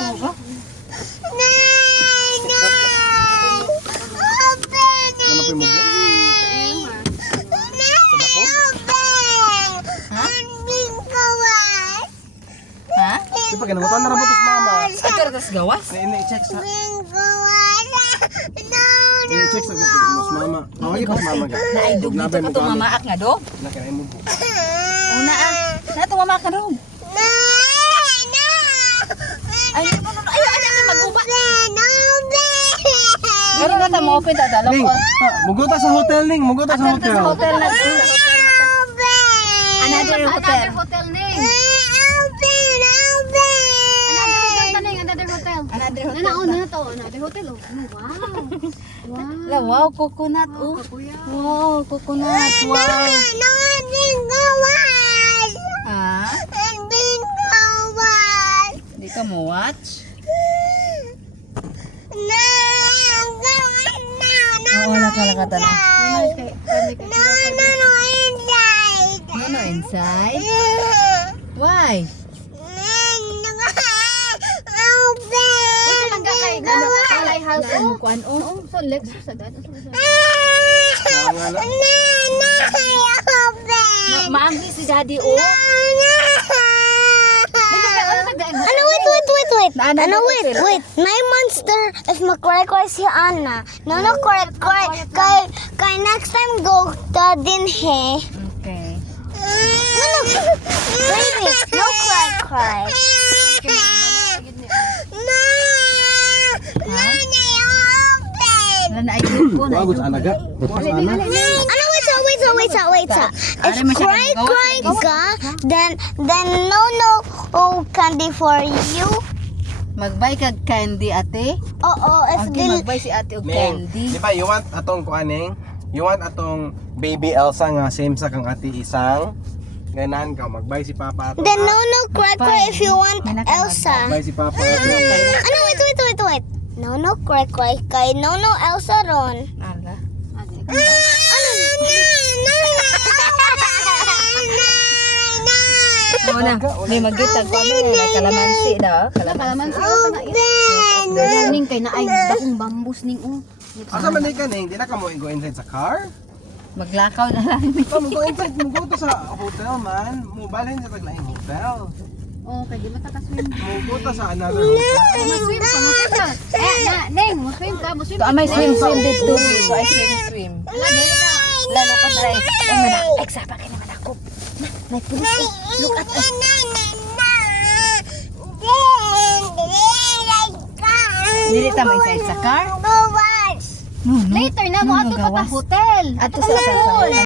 ba? Ano po mo po? Ha? Di pa kinamutan na rin po ito sa mama. Agad tas gawas? I-check sa... I-check sa mas mama. Mawagi pa sa mama ka. Naidog dito ka to mamaak nga dog. Nakinain mo po. Una na to mamaak ka dog. Ay, no. Ay, ano mag-uba. Pero na ta mo open ta dalaw Ning, ko. muguta sa hotel Ning, muguta sa hotel. Sa hotel na. Another hotel. hotel ning. Another hotel. Another hotel. Nanaon na to. Another hotel. Oh. Wow. Wow, coconut. Oh. Kuya. Wow, coconut. Wow. Ha? Hindi ka mo watch? Wala ka lakata na. Ano inside? Why? Ito lang ka kay Alay House. Ano kuan oh? Oo, so Lexus agad. Maanggi si daddy oh. Ano, wait. Naana Ano, dito sila. wait. May monster if makorek si Anna. No, correct. Kay next time go ta din he. Okay. No. Baby, no cry. Wala na idol ko na. Bagus anaga. Ano, wait. If Ari, masyadong cry gawas. ka, then no candy for you. Magbay kag candy ate. Oo, if Okay, magbay si ate og candy. Di ba, you want atong kuaning? You want atong baby Elsa nga same sa kang ati isang? Ganan ka, magbay si Papa ato. then no cry if you want May nakamag- Elsa. Magbay si Papa ato. Ano, wait. No cry kay no Elsa ron. Ala. Una, may magitag ko may kalamansi daw. Kalaman Kalamansi. siya. Ning kay na ay bakong bambus ning oh. Asa man di ka Ning? Di na ka mo go inside sa car? Maglakaw na lang. Mo go inside, mo go to sa hotel man. Mo balhin sa taglaing hotel. Oh, kay di matakaswim. Mo go to sa another hotel. Maswim ka. Ning, maswim ka. So, may swim dito. So, I swim. Lalo ka na eh. Eksapa ka naman ako. May pulis ko. Look at us. Dili tama inside sa car? No. Later na mo ato pa ta hotel. Ato sa